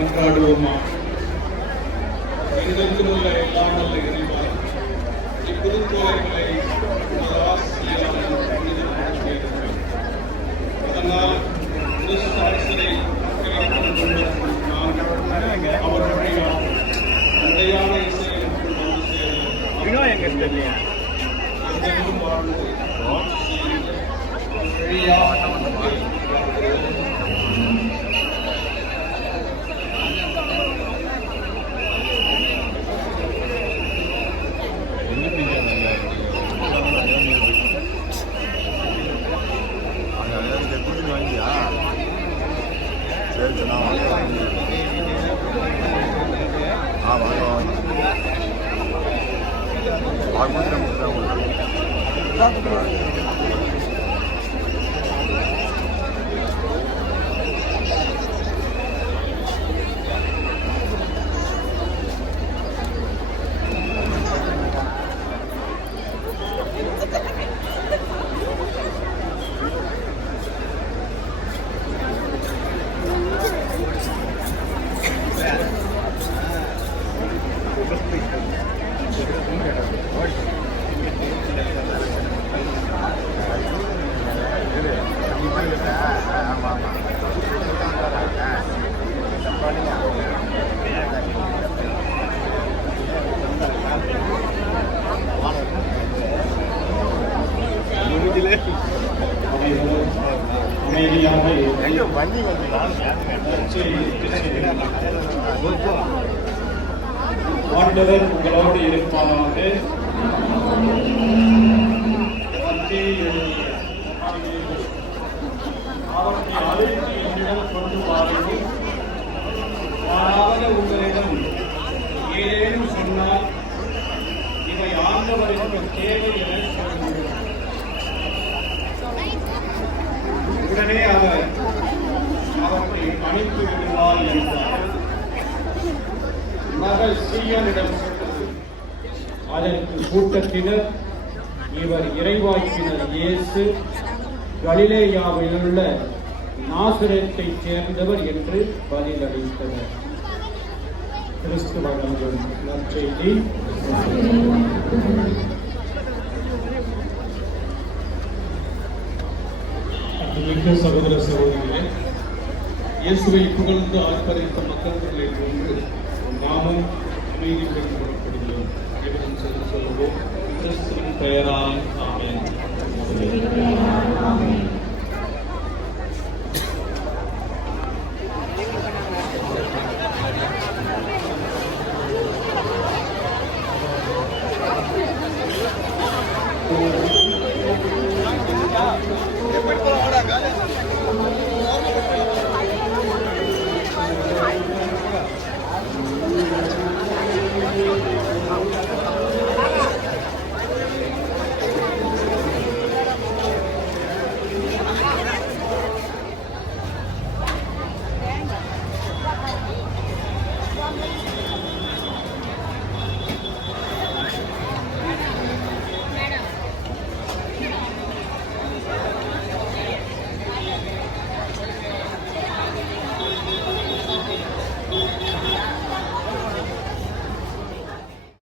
கொண்டாடுவோமா. எங்களுக்குள்ள எல்லாம் நல்ல இறைவா, இப்புதுக்கோளைகளை அதனால் அரசரை அவருடைய நிலையான இசையை ஆண்டவர் உங்களோடு இருப்பானாக. அவற்றை அழைத்து என்னிடம் கொண்டு வாருங்கள். யாராவது உங்களிடம் ஏதேனும் சொன்னால் இவை ஆண்டவருக்கு தேவை என சொல்லுங்கள். உடனே அவர் அவற்றை அனுப்பி விடுவார் என்றார். மகள் சீயோனிடம் சொன்னது. அதற்கு கூட்டத்தினர், இவர் இறைவாக்கினர் இயேசு கலிலேயாவிலுள்ள நாசரேத்தைச் சேர்ந்தவர் என்று பதிலளித்தனர். கிறிஸ்து வழங்கும் நற்செய்தி. அன்புமிக்க சகோதர சகோதரிகளே, இயேசுவை புகழ்ந்து ஆர்ப்பரித்த மக்கள்களை போன்று நாமும் அமைதி பெற்றுக்கொள்ளப்படுகிறோம். சொல்லுவோம், கிறிஸ்துவின் பெயரால் ஆமென்.